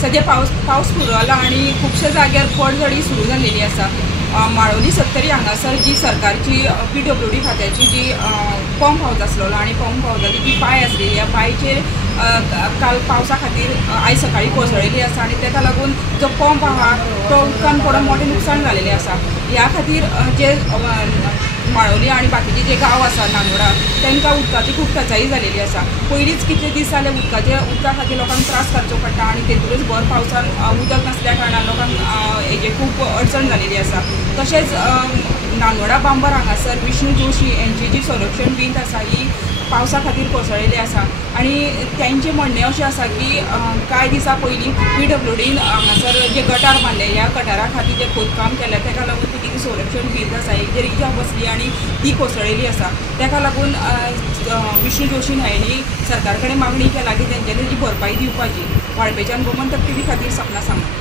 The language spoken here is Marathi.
सध्या पावस पुरवला आणि खुबशा जाग्यार पडझडी सुरू झालेली आसा। माळोली 70 हांगासर जी सरकारची PWD खात्याची जी पंप हाऊस आसलेलो आणि पंप हाऊसाची जी बाय आसली ह्या बायचेर काल पावसा खातीर आयज सकाळी कोसळिल्ली आसा आणि ताका लागून जो पंप आहा तो उदकान पडून मोठें नुकसाण जालेलें आसा। ह्या खातीर जे माळोली आणि बाकीचे जे गांव आसा नांदोडा तांकां उदकाची खूब टंचाई जालेली आसा। पयलींच कितले दीस जाले उदका खातीर लोकांक त्रास करचो पडटा आणि तेतूनच भर पावसान उदक नासल्या कारणान लोकांक हेजे खूब अडचण जालेली आसा। तशेंच नांदोडा बांबर हांगासर विष्णू जोशी यांची जी संरक्षण भिंत आसा ही पावसा खातीर कोसळिल्ली आसा आणि त्यांचे म्हणणे अशें आसा की कांय दिसा पयलीं PWDन हांगासर जे गटार बांदले ह्या गटारा खातीर जे खोदकाम केलें ताका लागून ती कितें संरक्षण भिंत आसा एक रिक्षा बसली आणि ती कोसळिल्ली आसा। ताका लागून विष्णू जोशी हांणी सरकार कडेन मागणी केला की तेंच्यांनी तेजी भरपाई दिवपाची। वाळपेच्यान गोमंतक TV खातीर सपना सांगता।